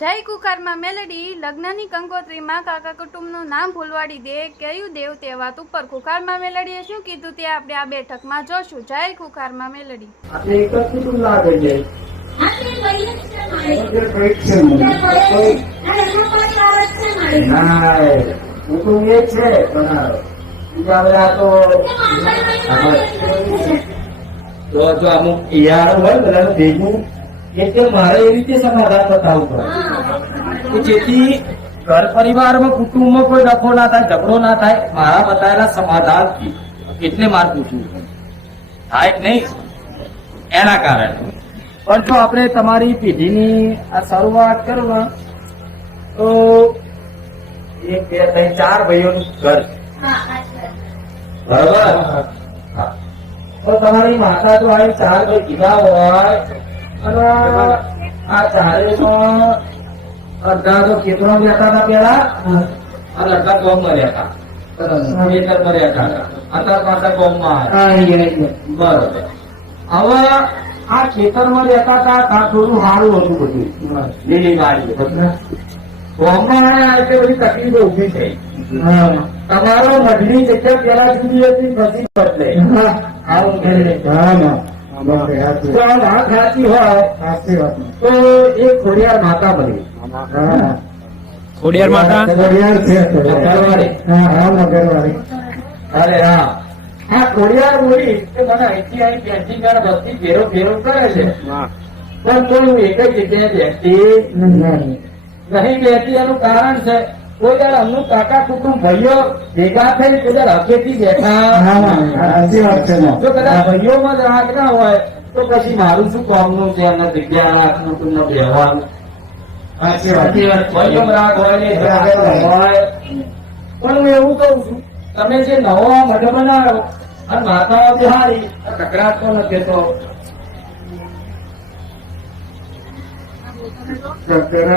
જય કુકારમાં મેલડી લગ્નની કંકોત્રીમાં કાકા કુટુંબનું નામ ભૂલવાડી દે કયું દેવ તે વાત ઉપર કુકારમાં મેલડીએ શું કીધું તે આપણે આ બેઠકમાં જોશું. જય કુકારમાં મેલડી. આપણે એક જ કુટુંબ લાગે છે. કુટુંબ એક છે પણ બીજા બધા તો જો અમુક યાર હોય બધા ભેગું એટલે મારે એ રીતે સમાધાન બતાવવું પડે જેથી ઘર પરિવારમાં કુટુંબમાં કોઈ ડખો ના થાય, ઝઘડો ના થાય. મારા બતાવેલા સમાધાનથી એટલે મારે પૂછવું થાય નહીં એના કારણે. પણ જો આપણે તમારી પેઢીની આ શરૂઆત કરવા તો 1 2 3 4 ભાઈઓનું ઘર બરાબર. તો તમારી માતા જો આવી 4 ભાઈ કીધા હોય અને આ ચારેયમાં અડધા તો ખેતરમાં રહેતા હતા પેલા અને અડધા ગામમાં રહેતા ખેતરમાં રહેતા હતા. અત્યારે પાછા ગામમાં બરોબર. હવે આ ખેતરમાં રહેતા હતા ત્યાં થોડું સારું હતું બધું લીલી વાડી ગામમાં એટલે બધી તકલીફો ઉભી થઈ. તમારો મઢની જગ્યા પેલા સુધી હતી પછી બદલે વાત સાચી હોય તો એ ખોડિયાર માતા બની. ખોડિયાર માતા અરે હા આ ખોડિયાર બોલી કે મને અહીંથી અહીં પેન્ટિંગ બધી ફેરો ફેરો કરે છે પણ તો હું એક જ જગ્યાએ બેસતી નહીં બેસતી. એનું કારણ છે કોઈ દર અમુક કાકા કુટુંબ ભાઈઓ ભેગા થઈ કોઈ દર હકેથી બેઠા. જો કદાચ ભાઈઓમાં જ રાગ ના હોય તો પછી મારું શું કામનું છે એમના જગ્યા કુટુંબ નો વ્યવહાર. ભાઈઓમાં રાગ હોય ને હોય પણ હું એવું કઉ છું તમે જે નવો મઢ બનાવો અને માતાઓ બિહારી ટકરાટતો નથી તો એટલે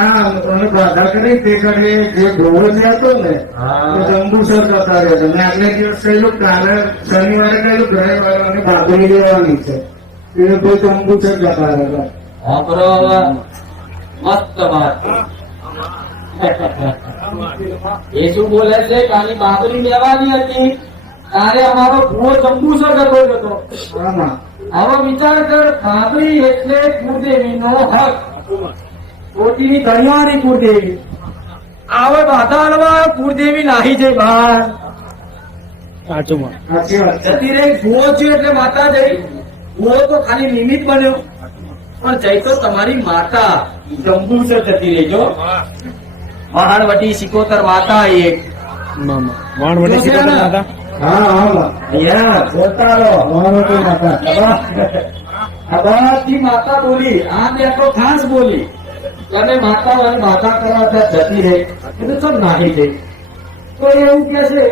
આ બાધા કરી તે કરી જે ગોળ હતો ને જંબુસર જતા રહ્યો છે. આગલે દિવસ કહેલું કાલે શનિવારે કહેલું ઘરે વાળાને બાદરી લેવાની છે એ કોઈ જંબુસર જતા રહ્યા. મસ્ત વાત. એ શું બોલે છે કાની બાબરી લેવાની હતી તારે અમારો ભૂવો જંબુસર જતો હતો. હવે વિચાર કર બાબરી એટલે કુળદેવી નો હક કોટીની ધણિયાની કુળદેવી આવે બાધા હલવા કુળદેવી નાહી જાય બહાર સાચું જતી રહી. ભૂવો છે એટલે માતા જઈ. ભૂવો તો ખાલી નિમિત્ત બન્યો પણ જઈ તો તમારી માતા જંબુસર જતી રહીજો. મહાણવટી સિકોતર માતા એક વાણવટી સિકોતર માતા. બધી માતા બોલી આ બે તો ખાસ બોલી અને માતા બાધા કરવા જતી રહી એટલે સબ નાહી ગઈ. તો એવું કે છે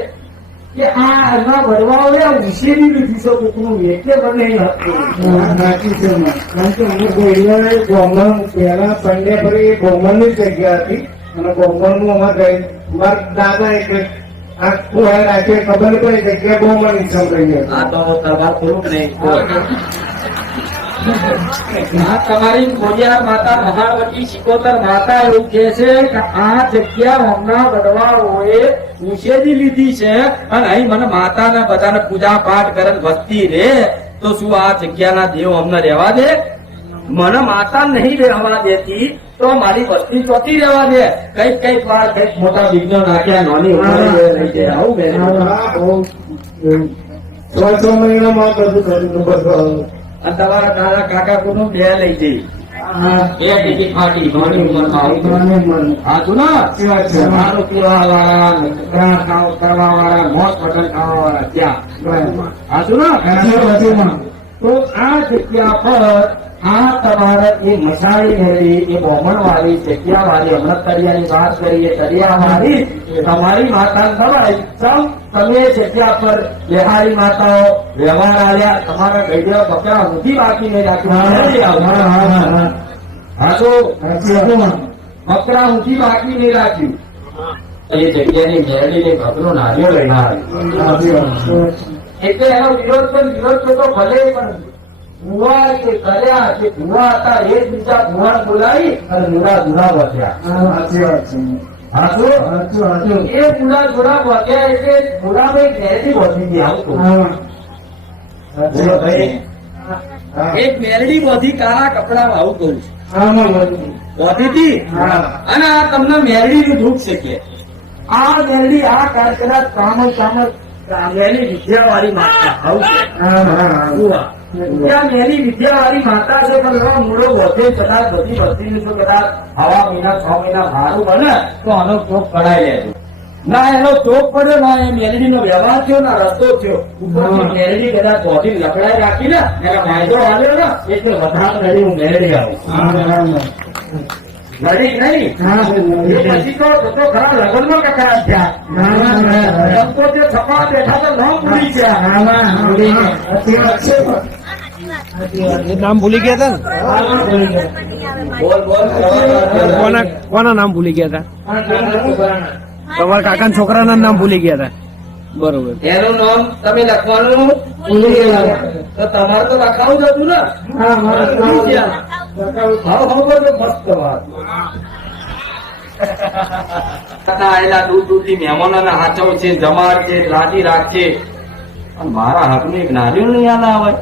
કે આ એના વડવાઓએ ઉછેરી લીધી છે કુકનું એટલે બને નાખી છે કારણ કે હું ગોમન પેલા સંડે ફરી ગોમન ની જગ્યા હતી અને ગોમન નું અમારે મારા દાદા એક આખું રાખે ખબર પડી જગ્યા ગોમન સંભળાઈ આ તો તમારે થોડુંક નહીં. તમારી ખોડિયાર માતા મહાણવટી સિકોતર માતા એવું કે છે કે આ જગ્યા હમણાં વડવાઓએ ઉછેરી લીધી છે અને અહીં મને માતાના બધાને પૂજા પાઠ કરે વસ્તી રે તો શું આ જગ્યાના દેવ અમને રહેવા દે? મને માતા નહીં રહેવા દેતી તો મારી વસ્તી ચોથી રહેવા દે. કઈક વાર કઈક મોટા વિઘ્નો નાખ્યા નાની આવું 6 મહિનામાં બધું કર્યું. અને તમારા દાદા કાકા કુટુંબ બે લઈ જઈ એક ટીકી ફાટી ઘણી ઉંમરમાં હાથું ના મારું પીવા વાળા કરવા વાળા મોત પસંદ ખાવા વાળા ત્યાં હાથું ના. તો આ જગ્યા પર આ તમારે એ મસાળી મેળી એ બોમણ વાળી જગ્યા વાળી હમણાં તરિયાની વાત કરીએ તરિયા વાળી તમારી માતા દવાઈ તમે જગ્યા પર બિહારી માતાઓ વ્યવહાર આવ્યા તમારા ગઈડિયા બકરા ઊંધી બાકી નહીં રાખ્યું. બકરા ઊંધી બાકી નહીં રાખ્યું. એ જગ્યાની મેળીને ભગનો નાર્યો લઈને આવ્યો એટલે એનો વિરોધ થતો ભલે પણ ભુવા કે કર્યા કે ભુવા હતા એ જ બીજા ભુવાને બોલાવી અને મુડા જુડા વધ્યા. સાચી વાત છે. હાચું? એ મુડા જુડા વધ્યા એટલે મુડાભાઈ ઘેરથી વધી ગયા. આવું કહું. બોલો ભાઈ. એક મેરડી બધી કાળા કપડામાં આવું કહું છું. વધી હતી અને આ તમને મેરડી નું દુઃખ છે કે આ મેરડી આ કાર્યક્રમ કામ મેરી વિદ્યા વાળી માતા આવું છે. ત્યાં મેરી વિદ્યા વાળી માતા છે પણ એનો મૂળો વધે કદાચ બધી વસ્તીનું જો કદાચ હવા મહિના 6 મહિના ભાડું બને તો આનો ચોક કઢાઈ લેજો. ના એનો ચોક પડ્યો ના એ મેરડી નો વ્યવહાર થયો ના રસ્તો થયો. ઉપરથી મેરડી કદાચ બોધી લકડાઈ રાખી ને એનો ફાયદો આવ્યો ને એટલે વધારે મેરડી હું મેરડી આવું. નડી નહીં એ પછી તો ખરા લગ્નમાં કકડાટ થયા. જે છપા બેઠા તો ન ભૂલી ગયા. એ નામ ભૂલી ગયા હતા ને કોના નામ ભૂલી ગયા હતા? તમારા કાકા છોકરાના નામ ભૂલી ગયા હતા. બરોબર. એનું નામ તમે લખવાનું ભૂલી ગયા તો તમારે તો લખાવું જ હતું ને. મસ્ત વાત. આયેલા દૂર દૂરથી મહેમાનોને હાચવ છે, જમાડ છે, લાદી રાખશે. અને મારા હાથની એક નારીઓ નહીં યાદ આવે.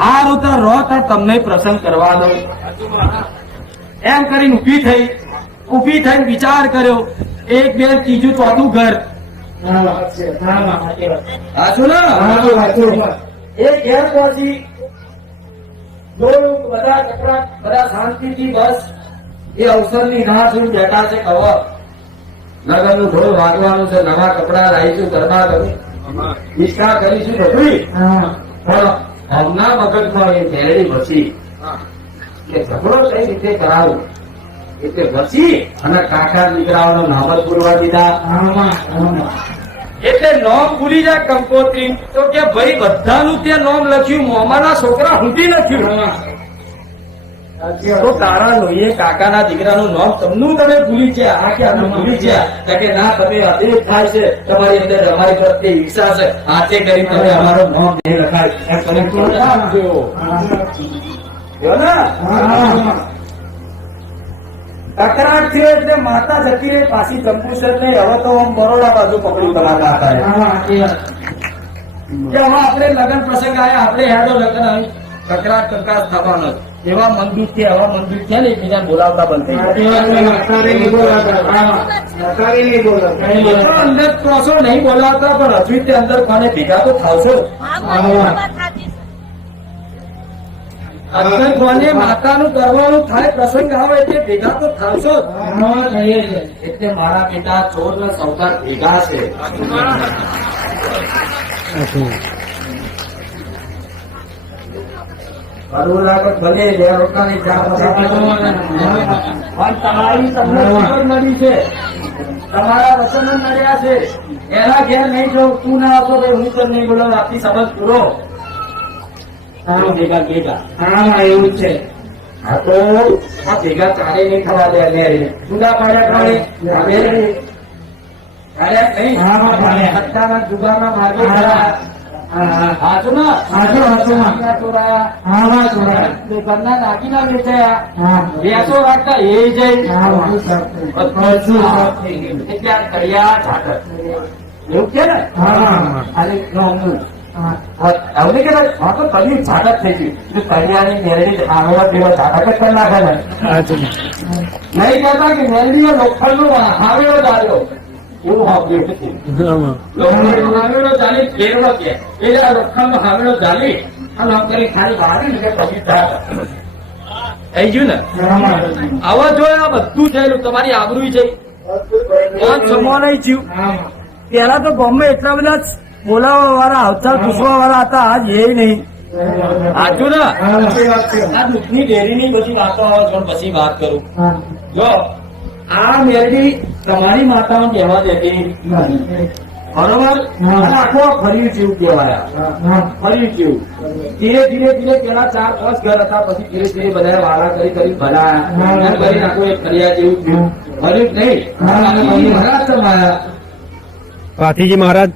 હારું તો રો તો તમને પ્રસંગ કરવા દઉં એમ કરીને ઉભી થઈને વિચાર કર્યો. એક બે ત્રીજું ચોથું ઘર. હાચું ને? એ ઘેર પહોંચી જોયું બધા કકડાટ બધા શાંતિથી બસ એ અવસરની ના શું બેઠા છે. કવર લગનનું ઘોડું વાગવાનું છે, નવા કપડા લાવીશું, ગરબા કરી ઈચ્છા કરીશું બધું. પણ હમણાં મગજમાં એ મેળવી પછી કે ઝઘડો કઈ રીતે કરાવું એટલે પછી અને કાકા દીકરાઓનો નામ જ પૂરવા દીધા. એટલે નોમ ભૂલી જાય કંકોત્રી તો કે ભાઈ બધાનું ત્યાં નોમ લખ્યું, મોમાના છોકરા સુધી લખ્યું. તો તારા લોહીએ કાકાના દીકરાનું નોમ તમનું તમે ભૂલી છે આ કે આનું ભૂલી છે કે ના તમે અધિક થાય છે તમારી અંદર અમારી પ્રત્યે ઈચ્છા છે હાથે કરી તમે અમારો નોમ નહીં લખાય એમ તમે કકડાટ છે એટલે માતા જતી રહી પાછી જંબુસર નહીં. હવે તો આમ બરોડા બાજુ પકડી તમારા હતા કે હવે આપણે લગ્ન પ્રસંગ આવ્યા આપણે હેડો લગ્ન આવી કકડાટ કંકાસ થવાનો એવા મંદિર છે એવા મંદિર છે ને એકબીજાને બોલાવતા બંધ થઈ ગયા. અંદર તો નહીં બોલાવતા પણ હજુ તે અંદર કોને ભેગા તો થાવશો. અંદર કોને માતાનું કરવાનું થાય પ્રસંગ આવે એટલે ભેગા તો થાવશો. એટલે મારા બેટા ચોર ને સૌદાર ભેગા છે. કરવું લાગે ભલે બે રોટલાની ચા પણ તમારી તમને ખબર મળી છે, તમારા વચન મળ્યા છે. એના ઘેર નહીં જો તું ના આવતો તો હું તો નહીં બોલો. આપની સમજ પૂરો ભેગા ભેગા. એવું છે. હા તો આ ભેગા ચાલે નહીં થવા દે. જુદા પાડ્યા નહીં હત્યાના જુગારના માર્ગે ઘરના દાગીના વેચાયા વેચો રાખતા એ જઈ કડિયા ઝાકર એવું કે ને હવે કે તો કદી ઝાકર થઈ ગઈ કડિયાની મેરડી આવા જેવા ઝાકર જ કરી નાખે ને. નહીં કહેતા કે મેરડીઓ લોખંડનો હાવેલો ડાલ્યો એવું હાવેલો ચાલી ફેરવો કે એટલે આ લોખંડનો હાવેલો ચાલી અને આમ કરી ખાલી વાળી ને પછી થઈ ગયું ને. આવા જો આ બધું થયેલું તમારી આબરૂ છે સમો નહીં થયું. પેલા તો ગામમાં એટલા બધા બોલાવવા વાળા આવતા પૂછવા વાળા હતા, આજ એ નહીં. સાચું ને? આ દૂધની ડેરીની બધી વાતો આવે પણ પછી વાત કરું. જો આ મેરડી તમારી માતાને કહેવા દેતી બરોબર. આખો ફર્યું જેવું કહેવાયા ફર્યું જેવું. ધીરે ધીરે ધીરે પેલા 4-5 ઘર હતા પછી ધીરે ધીરે બધા વાળા કરી બનાયા કરી આખું એક ફરિયા જેવું થયું. ફર્યું નહીં. મહારાજ તમારા પાથીજી મહારાજ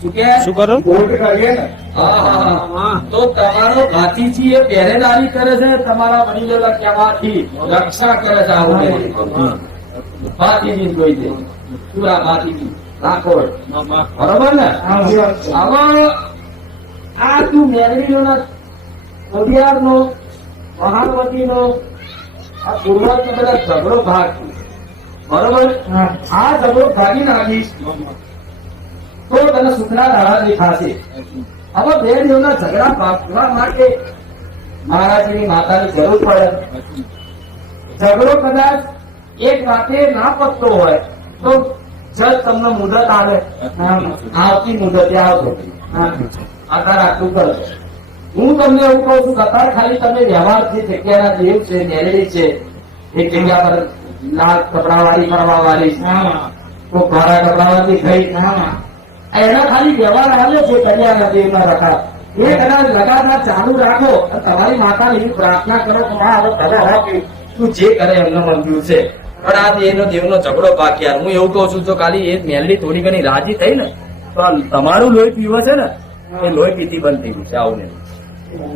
શું કે શું કરો કોટ કરીએ ને હા. તો તમારો ભાતીજી એ પહેરેદારી કરે છે તમારા વડીલોના કહેવાથી રક્ષા કરે છે આવું ભાતીજી જોઈ છે પૂરા ભાતીજી રાખોડ બરોબર ને હવે આ તું મેળવીનો કોડિયારનો મહાનવતીનો આ પૂર્વજનો બધા ઝઘડો ભાગ બરોબર આ ઝઘડો ભાગી નાખીશ તો તને સુખના દાડા દેખાશે હવે બે દેવના ઝઘડા ભાગવા માટે મહારાજની માતાની જરૂર પડે ઝઘડો કદાચ એક રાતે ના પતતો હોય તો જજ તમને મુદત આવે આવતી મુદતે આવતો આકાર આટલું કરો હું તમને એવું કહું છું કતાર ખાલી તમે વ્યવહાર જે જગ્યાના દેવ છે મેલેડી છે એક જગ્યા પર લાલ કપડાવાળી કરવાવાળી તો ભાડા કપડાવાળી ગઈ એના ખાલી વ્યવહાર આવ્યો છે કન્યાના દેવના રખા એ કદાચ લગાતાર ચાલુ રાખો અને તમારી માતાને એવી પ્રાર્થના કરો કે માં હવે ખબર હોય તું જે કરે એમને મંજૂર છે પણ આ દેવનો ઝઘડો બાકી યાર હું એવું કહું છું જો ખાલી એ મેલડી થોડી ઘણી રાજી થઈ ને તો આ તમારું લોહી પીવો છે ને એ લોહી પીતી બંધ થઈ ગયું છે આવું નહીં